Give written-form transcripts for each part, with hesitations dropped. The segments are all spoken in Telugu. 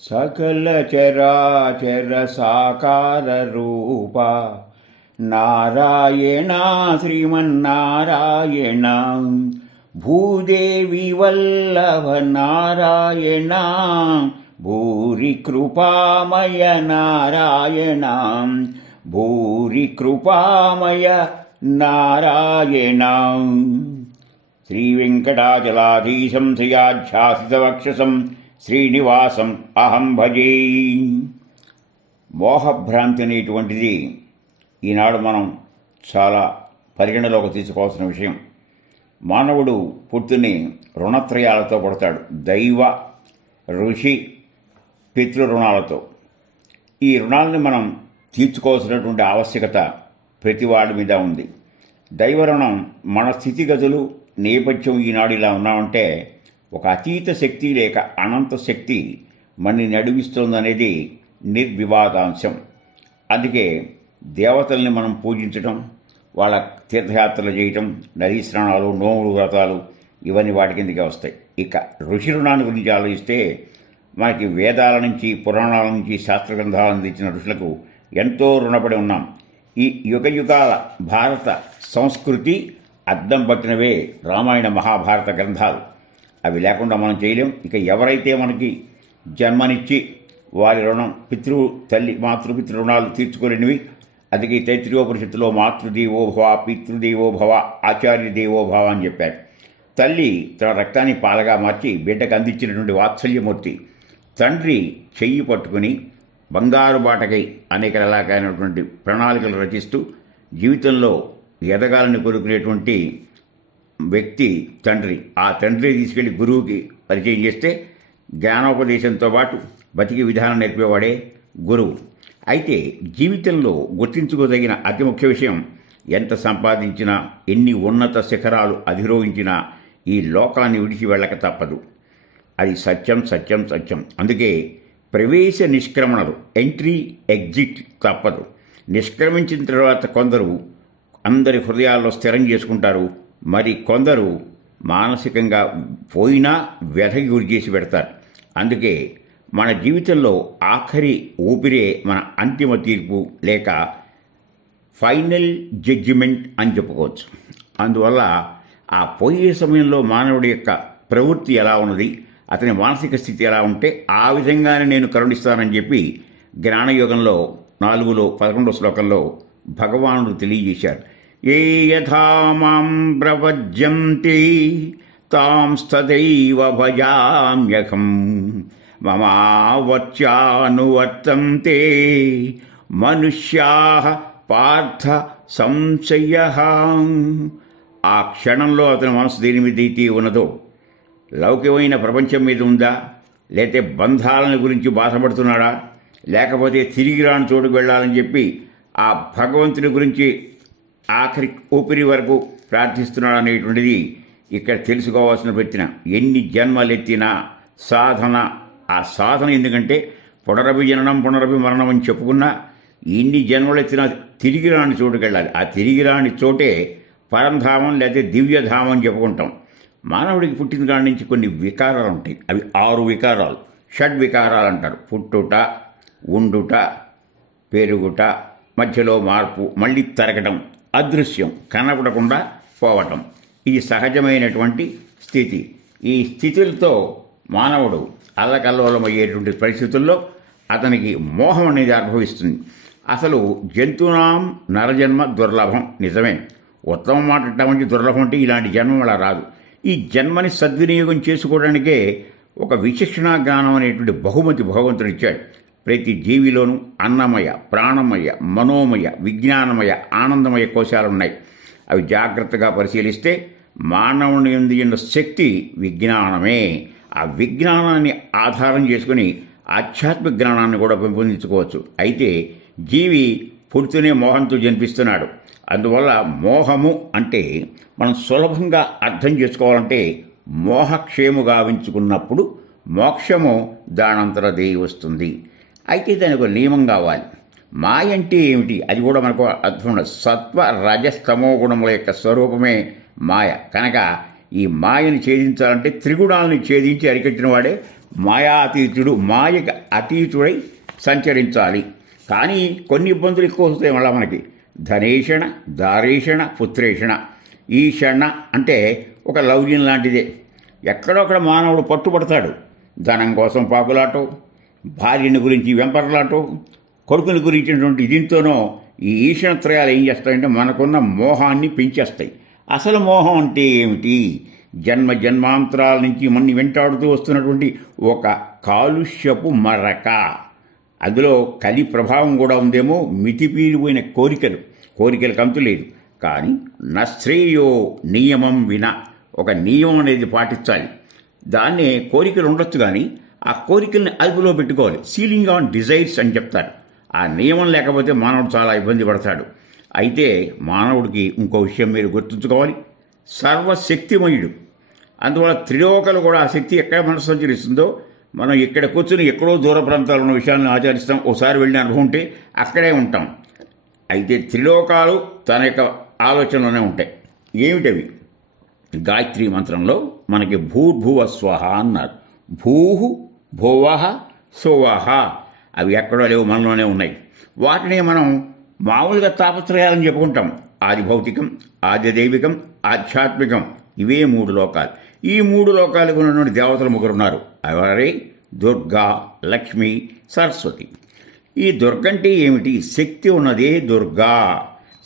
సకల చరాచర సాకార రూప నారాయణ శ్రీమన్నారాయణ భూదేవి వల్లభ నారాయణ భూరి కృపామయ నారాయణ భూరి కృపామయ నారాయణ శ్రీవేంకటాచలాధీశం శ్రియాధ్యాసితవక్షసం శ్రీనివాసం అహం భజే. మోహభ్రాంతి అనేటువంటిది ఈనాడు మనం చాలా పరిగణలోకి తీసుకోవాల్సిన విషయం. మానవుడు పుట్టుని రుణత్రయాలతో పుడతాడు, దైవ, ఋషి, పితృ రుణాలతో. ఈ రుణాలను మనం తీర్చుకోవాల్సినటువంటి ఆవశ్యకత ప్రతి వాడి మీద ఉంది. దైవ రుణం మన స్థితిగతులు నేపథ్యం ఈనాడు ఇలా ఉన్నామంటే ఒక అతీత శక్తి లేక అనంత శక్తి మనని నడిపిస్తోందనేది నిర్వివాదాంశం. అందుకే దేవతల్ని మనం పూజించటం, వాళ్ళ తీర్థయాత్రలు చేయటం, నదీ స్నానాలు, నోములు, వ్రతాలు ఇవన్నీ వాటి కిందకే వస్తాయి. ఇక ఋషి రుణాన్ని గురించి ఆలోచిస్తే మనకి వేదాల నుంచి, పురాణాల నుంచి, శాస్త్ర గ్రంథాలను అందించిన ఋషులకు ఎంతో రుణపడి ఉన్నాం. ఈ యుగ యుగాల భారత సంస్కృతి అద్దం పట్టినవే రామాయణ మహాభారత గ్రంథాలు. అవి లేకుండా మనం చేయలేం. ఇక ఎవరైతే మనకి జన్మనిచ్చి వారి రుణం తల్లి మాతృపితృ రుణాలు తీర్చుకోలేనివి. అందుకే తైత్రీయోపనిషత్తులో మాతృదేవోభవ, పితృదేవోభవ, ఆచార్యదేవోభవ అని చెప్పారు. తల్లి తన రక్తాన్ని పాలగా మార్చి బిడ్డకు అందించినటువంటి వాత్సల్యమూర్తి. తండ్రి చెయ్యి పట్టుకుని బంగారు బాటకై అనేక రకాలైనటువంటి ప్రణాళికలు రచిస్తూ జీవితంలో ఎదగాలని కోరుకునేటువంటి వ్యక్తి తండ్రి. ఆ తండ్రి తీసుకెళ్లి గురువుకి పరిచయం చేస్తే జ్ఞానోపదేశంతో పాటు బతికి విధానం నేర్పేవాడే గురువు. అయితే జీవితంలో గుర్తించుకోదగిన అతి ముఖ్య విషయం, ఎంత సంపాదించినా, ఎన్ని ఉన్నత శిఖరాలు అధిరోహించినా ఈ లోకాన్ని విడిచి వెళ్ళక తప్పదు. అది సత్యం సత్యం సత్యం. అందుకే ప్రవేశ నిష్క్రమణలు, ఎంట్రీ ఎగ్జిట్ తప్పదు. నిష్క్రమించిన తర్వాత కొందరు అందరి హృదయాల్లో స్థిరం చేసుకుంటారు, మరి కొందరు మానసికంగా పోయినా వ్యధకి గురి చేసి పెడతారు. అందుకే మన జీవితంలో ఆఖరి ఊపిరే మన అంతిమ తీర్పు లేక ఫైనల్ జడ్జిమెంట్ అని చెప్పుకోవచ్చు. అందువల్ల ఆ పోయే సమయంలో మానవుడి యొక్క ప్రవృత్తి ఎలా ఉన్నది, అతని మానసిక స్థితి ఎలా ఉంటే ఆ విధంగానే నేను కరుణిస్తానని చెప్పి జ్ఞానయోగంలో 4:11 శ్లోకంలో భగవానుడు తెలియజేశారు. ఏ యథా మాం ప్రపద్యంతే తాంస్తథైవ భజామ్యహం మమావచ్యానువర్తంతే మనుష్యాః పార్థ సంశయః. ఆ క్షణంలో అతని మనసు దేని మీద అయితే ఉన్నదో, లౌకికమైన ప్రపంచం మీద ఉందా, లేకపోతే బంధాలను గురించి బాధపడుతున్నాడా, లేకపోతే తిరిగి రాని చోటుకు వెళ్ళాలని చెప్పి ఆ భగవంతుని గురించి ఆఖరి ఊపిరి వరకు ప్రార్థిస్తున్నాడు అనేటువంటిది ఇక్కడ తెలుసుకోవాల్సిన ప్రశ్న. ఎన్ని జన్మలెత్తినా సాధన, ఆ సాధన ఎందుకంటే పునరభి జననం పునరభి మరణం అని చెప్పుకున్నా ఎన్ని జన్మలెత్తినా తిరిగి రాని చోటుకు వెళ్ళాలి. ఆ తిరిగి రాని చోటే పరంధామం లేదా దివ్యధామం అని చెప్పుకుంటాం. మానవుడికి పుట్టిన కాడి నుంచి కొన్ని వికారాలు ఉంటాయి. అవి 6 వికారాలు, షడ్వికారాలు అంటారు. పుట్టుట, ఉండుట, పెరుగుట, మధ్యలో మార్పు, మళ్ళీ తరగటం, అదృశ్యం, కనపడకుండా పోవటం. ఇది సహజమైనటువంటి స్థితి. ఈ స్థితులతో మానవుడు అల్లకల్లోలమయ్యేటువంటి పరిస్థితుల్లో అతనికి మోహం అనేది అనుభవిస్తుంది. అసలు జంతువునాం నరజన్మ దుర్లభం, నిజమే. ఉత్తమ మాట మంచి దుర్లభం అంటే ఇలాంటి జన్మ అలా రాదు. ఈ జన్మని సద్వినియోగం చేసుకోవడానికే ఒక విచక్షణా జ్ఞానం అనేటువంటి బహుమతి భగవంతుడు ఇచ్చాడు. ప్రతి జీవిలోనూ అన్నమయ, ప్రాణమయ, మనోమయ, విజ్ఞానమయ, ఆనందమయ కోశాలు ఉన్నాయి. అవి జాగ్రత్తగా పరిశీలిస్తే మానవుని యందు ఉన్న శక్తి విజ్ఞానమే. ఆ విజ్ఞానాన్ని ఆధారం చేసుకుని ఆధ్యాత్మిక జ్ఞానాన్ని కూడా పెంపొందించుకోవచ్చు. అయితే జీవి పుడుతూనే మోహంతో జన్మిస్తున్నాడు. అందువల్ల మోహము అంటే మనం సులభంగా అర్థం చేసుకోవాలంటే మోహక్షేము గావించుకున్నప్పుడు మోక్షము దానంతర దేవి వస్తుంది. అయితే దానికి ఒక నియమం కావాలి. మాయ అంటే ఏమిటి, అది కూడా మనకు అర్థం ఉండదు. సత్వ రజస్తమో గుణముల యొక్క స్వరూపమే మాయ. కనుక ఈ మాయను ఛేదించాలంటే త్రిగుణాలను ఛేదించి అరికట్టిన వాడే మాయాతీతుడు, మాయకు అతీతుడై సంచరించాలి. కానీ కొన్ని ఇబ్బందులు ఎక్కువ వస్తాయి మళ్ళీ మనకి. ధనేషణ, దారేషణ, పుత్రేషణ. ఈషణ అంటే ఒక లౌల్యం లాంటిదే. ఎక్కడొక్కడ మానవుడు పట్టుబడతాడు. ధనం కోసం పాకులాటో, భార్యని గురించి వెంపర్లాటో, కొడుకుని గురించినటువంటి దీంతోనో ఈ ఈషణత్రయాలు ఏం చేస్తాయంటే మనకున్న మోహాన్ని పెంచేస్తాయి. అసలు మోహం అంటే ఏమిటి? జన్మ జన్మాంతరాల నుంచి మన్ని వెంటాడుతూ వస్తున్నటువంటి ఒక కాలుష్యపు మరక. అందులో కలి ప్రభావం కూడా ఉందేమో. మితిపీరిపోయిన కోరికలకు అంతు లేదు. కానీ నశ్రేయో నియమం విన, ఒక నియమం అనేది పాటించాలి. దాన్నే కోరికలు ఉండొచ్చు, కానీ ఆ కోరికల్ని అదుపులో పెట్టుకోవాలి. సీలింగ్ ఆన్ డిజైర్స్ అని చెప్తారు. ఆ నియమం లేకపోతే మానవుడు చాలా ఇబ్బంది పడతాడు. అయితే మానవుడికి ఇంకో విషయం మీరు గుర్తుంచుకోవాలి. సర్వశక్తిమయుడు. అందువల్ల త్రిలోకాలు కూడా ఆ శక్తి ఎక్కడ మనసు సంచరిస్తుందో, మనం ఇక్కడ కూర్చుని ఎక్కడో దూర ప్రాంతాల్లో ఉన్న విషయాలను ఆచరిస్తాం. ఓసారి వెళ్ళిన అనుభవం ఉంటే అక్కడే ఉంటాం. అయితే త్రిలోకాలు తన యొక్క ఆలోచనలోనే ఉంటాయి. ఏమిటవి? గాయత్రీ మంత్రంలో మనకి భూర్భువ స్వహ అన్నారు. భూహు భువః సువః. అవి ఎక్కడో లేవు, మనలోనే ఉన్నాయి. వాటిని మనం మామూలుగా తాపత్రయాలని చెప్పుకుంటాం. ఆది భౌతికం, ఆది దైవికం, ఆధ్యాత్మికం. ఇవే 3 లోకాలు. ఈ 3 లోకాలకు ఉన్నటువంటి దేవతలు 3 ఉన్నారు. అవరే దుర్గా, లక్ష్మి, సరస్వతి. ఈ దుర్గంటే ఏమిటి? శక్తి ఉన్నదే దుర్గా.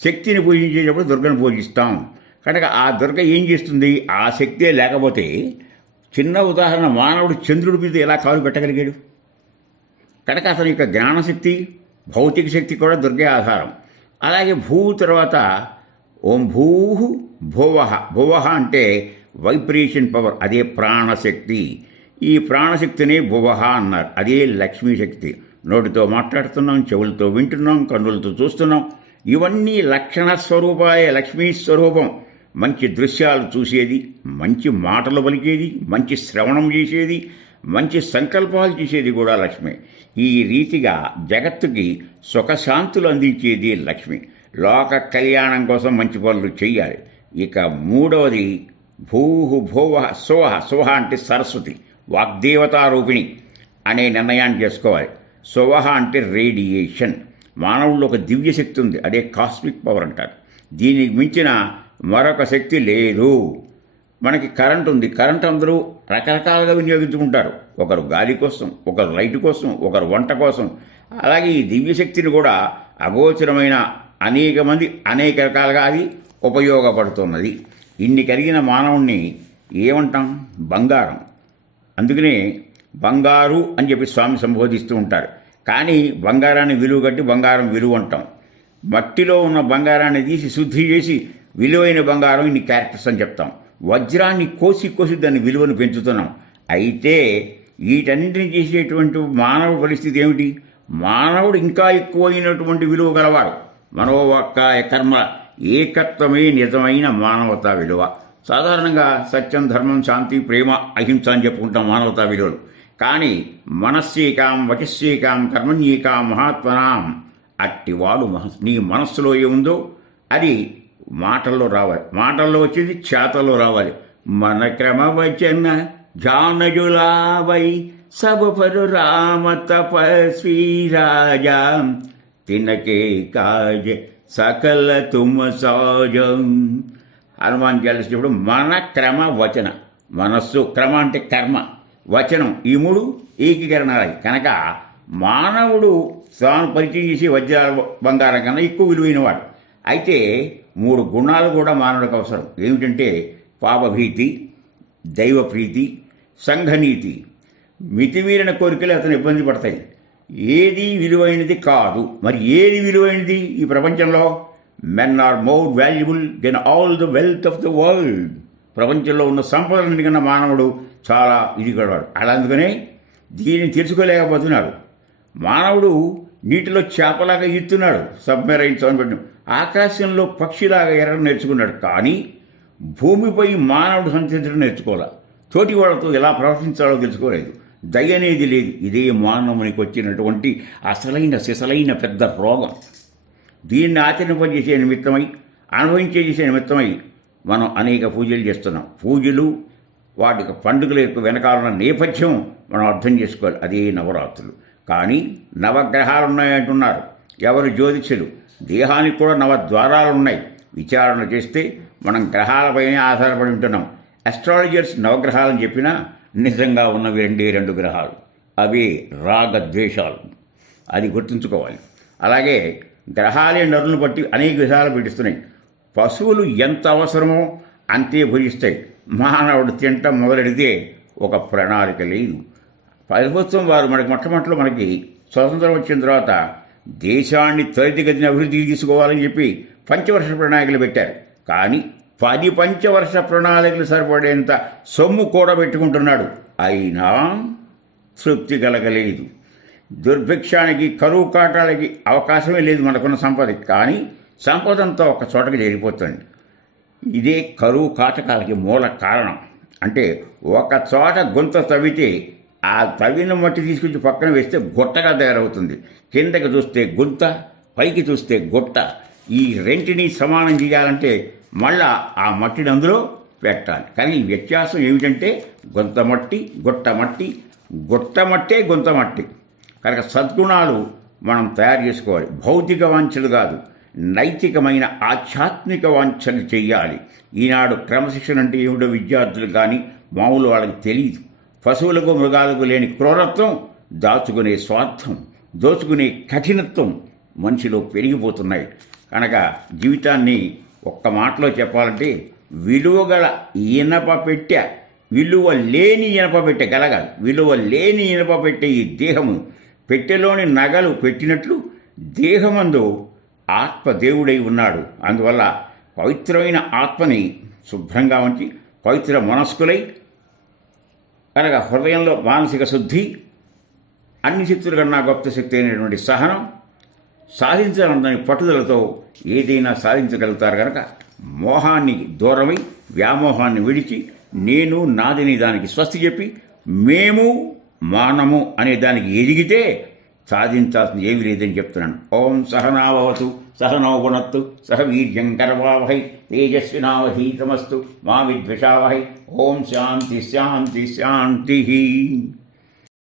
శక్తిని పూజించేటప్పుడు దుర్గను పూజిస్తాం. కనుక ఆ దుర్గ ఏం చేస్తుంది? ఆ శక్తే లేకపోతే, చిన్న ఉదాహరణ, మానవుడు చంద్రుడి మీద ఎలా కాలు పెట్టగలిగాడు? కనుక అతని యొక్క జ్ఞానశక్తి, భౌతిక శక్తి కూడా దుర్గే ఆధారం. అలాగే భూ తర్వాత ఓం భూహు భువః. భువః అంటే వైబ్రేషన్ పవర్, అదే ప్రాణశక్తి. ఈ ప్రాణశక్తిని భువః అన్నారు. అదే లక్ష్మీ శక్తి. నోటితో మాట్లాడుతున్నాం, చెవులతో వింటున్నాం, కన్నులతో చూస్తున్నాం. ఇవన్నీ లక్షణ స్వరూపాయే, లక్ష్మీ స్వరూపం. మంచి దృశ్యాలు చూసేది, మంచి మాటలు పలికేది, మంచి శ్రవణం చేసేది, మంచి సంకల్పాలు చేసేది కూడా లక్ష్మి. ఈ రీతిగా జగత్తుకి సుఖశాంతులు అందించేది లక్ష్మి. లోక కళ్యాణం కోసం మంచి పనులు చెయ్యాలి. ఇక 3వది భూహు భువః సువః. సువః అంటే సరస్వతి, వాగ్దేవతారూపిణి అనే నిర్ణయాన్ని చేసుకోవాలి. సువః అంటే రేడియేషన్. మానవుల్లో ఒక దివ్య శక్తి ఉంది, అదే కాస్మిక్ పవర్ అంటారు. దీనికి మించిన మరొక శక్తి లేదు. మనకి కరెంట్ ఉంది. కరెంట్ అందరూ రకరకాలుగా వినియోగించుకుంటారు. ఒకరు గాలి కోసం, ఒకరు లైట్ కోసం, ఒకరు వంట కోసం. అలాగే ఈ దివ్యశక్తిని కూడా అగోచరమైన అనేక మంది అనేక రకాలుగా అది ఉపయోగపడుతున్నది. ఇన్ని కలిగిన మానవుణ్ణి ఏమంటాం? బంగారం. అందుకనే బంగారు అని చెప్పి స్వామి సంబోధిస్తూ ఉంటారు. కానీ బంగారాన్ని విలువ కట్టి బంగారం విలువ అంటాం. మట్టిలో ఉన్న బంగారాన్ని తీసి శుద్ధి చేసి విలువైన బంగారం ఇన్ని క్యారెక్టర్స్ అని చెప్తాం. వజ్రాన్ని కోసి దాని విలువను పెంచుతున్నాం. అయితే వీటన్నింటినీ చేసేటువంటి మానవ పరిస్థితి ఏమిటి? మానవుడు ఇంకా ఎక్కువైనటువంటి విలువ గలవాడు. మనోవాక్కాయ కర్మ ఏకత్వమే నిజమైన మానవతా విలువ. సాధారణంగా సత్యం, ధర్మం, శాంతి, ప్రేమ, అహింస అని చెప్పుకుంటాం మానవతా విలువలు. కానీ మనస్సేకాం వచస్సేకాం కర్మణ్యేకాం మహాత్మనాం. అట్టివాడు నీ మనస్సులో ఏముందో అది మాటల్లో రావాలి. మాటల్లో వచ్చేది చేతల్లో రావాలి. మన క్రమవచన జానజులావై సబపరు రామ తపస్వీ రాజా తినకే కాజ సకల తుమ సాజం. హనుమాన్ చాలీసప్పుడు మన క్రమ వచన, మనస్సు, క్రమ అంటే కర్మ, వచనం, ఈ 3 ఏకీకరణాలు. కనుక మానవుడు తాను పరిచయం చేసే వజ్రాల బంగారం కన్నా ఎక్కువ విలువైన వాడు. అయితే 3 గుణాలు కూడా మానవుడికి అవసరం. ఏమిటంటే పాపభీతి, దైవప్రీతి, సంఘనీతి. మితిమీరిన కోరికలు అతను ఇబ్బంది పడతాయి. ఏది విలువైనది కాదు. మరి ఏది విలువైనది ఈ ప్రపంచంలో? Men are more valuable than all the wealth of the world. ప్రపంచంలో ఉన్న సంపదలన్నిటికన్నా మానవుడు చాలా ఇది గలవాడు. అందుకనే దీన్ని తెలుసుకోలేకపోతున్నాడు. మానవుడు నీటిలో చేపలాగా ఈస్తున్నాడు, సబ్మెరైన్స్ అని పెట్టిన, ఆకాశంలో పక్షిలాగా ఎరగడం నేర్చుకున్నాడు. కానీ భూమిపై మానవుడు సంచరించడం నేర్చుకోవాలి. తోటి వాళ్ళతో ఎలా ప్రవర్తించాలో తెలుసుకోలేదు. దయ అనేది లేదు. ఇదే మానవునికి వచ్చినటువంటి అసలైన సిసలైన పెద్ద రోగం. దీన్ని ఆచరింపజేసే నిమిత్తమై, అనుభవించేసే నిమిత్తమై మనం అనేక పూజలు చేస్తున్నాం. పూజలు వాటికి పండుగల యొక్క వెనకాలన్న నేపథ్యం మనం అర్థం చేసుకోవాలి. అదే నవరాత్రులు. కానీ నవగ్రహాలు ఉన్నాయంటున్నారు ఎవరు జ్యోతిష్యులు. దేహానికి కూడా నవద్వారాలు ఉన్నాయి. విచారణ చేస్తే మనం గ్రహాలపైనే ఆధారపడి ఉంటున్నాం. అస్ట్రాలజర్స్ నవగ్రహాలని చెప్పినా నిజంగా ఉన్నవి రెండు గ్రహాలు. అవే రాగద్వేషాలు. అది గుర్తుంచుకోవాలి. అలాగే గ్రహాలే నరులను బట్టి అనేక విధాలు పీడిస్తున్నాయి. పశువులు ఎంత అవసరమో అంతే భుజిస్తాయి. మానవుడు తింటం మొదలెడితే ఒక ప్రణాళిక లేదు. ప్రభుత్వం వారు మొట్టమొదటిలో మనకి స్వతంత్రం వచ్చిన తర్వాత దేశాన్ని త్వరితగతిన అభివృద్ధి తీసుకోవాలని చెప్పి పంచవర్ష ప్రణాళికలు పెట్టారు. కానీ 10 పంచవర్ష ప్రణాళికలు సరిపడేంత సొమ్ము కూడా పెట్టుకుంటున్నాడు. అయినా తృప్తి కలగలేదు. దుర్భిక్షానికి కరువు కాటాలకి అవకాశమే లేదు మనకున్న సంపదకి. కానీ సంపదంతా ఒక చోటకి చేరిపోతుంది. ఇదే కరువు కాటకాలకి మూల కారణం. అంటే ఒక చోట గుంత తవ్వితే ఆ తవ్విన మట్టి తీసుకొచ్చి పక్కన వేస్తే గుట్టగా తయారవుతుంది. కిందకి చూస్తే గుంత, పైకి చూస్తే గుట్ట. ఈ రెంటిని సమానం చేయాలంటే మళ్ళా ఆ మట్టిని అందులో పెట్టాలి. కానీ ఈ వ్యత్యాసం ఏమిటంటే గుంత మట్టి, గుట్ట మట్టి, గుట్ట మట్టే గుంత మట్టి. కనుక సద్గుణాలు మనం తయారు చేసుకోవాలి. భౌతిక వాంఛలు కాదు, నైతికమైన ఆధ్యాత్మిక వాంఛలు చెయ్యాలి. ఈనాడు క్రమశిక్షణ అంటే ఏమిటో విద్యార్థులు కానీ మామూలు వాళ్ళకి తెలియదు. పశువులకు మృగాలకు లేని క్రూరత్వం, దాచుకునే స్వార్థం, దోచుకునే కఠినత్వం మనిషిలో పెరిగిపోతున్నాయి. కనుక జీవితాన్ని ఒక్క మాటలో చెప్పాలంటే విలువగల ఇనప పెట్టె, విలువ లేని ఇనప పెట్టె కలగాలి. విలువ లేని ఇనప పెట్టె ఈ దేహము. పెట్టెలోని నగలు పెట్టినట్లు దేహమందు ఆత్మ దేవుడై ఉన్నాడు. అందువల్ల పవిత్రమైన ఆత్మని శుభ్రంగా ఉంచి పవిత్ర మనస్కులై కనుక హృదయంలో మానసిక శుద్ధి, అన్ని శక్తుల కన్నా గొప్ప శక్తి అయినటువంటి సహనం, సాధించాలన్న పట్టుదలతో ఏదైనా సాధించగలుగుతారు. కనుక మోహాన్ని దూరమై వ్యామోహాన్ని విడిచి నేను నాదిని దానికి స్వస్తి చెప్పి మేము మానము అనే దానికి ఎదిగితే సాధించాల్సింది ఏమీ లేదని చెప్తున్నాను. ఓం సహనావతు సహనో భునత్తు సహ వీర్యం కరవావహై తేజస్వినావధీతమస్తు మా విద్విషావహై. ఓం శాంతి శాంతి శాంతి.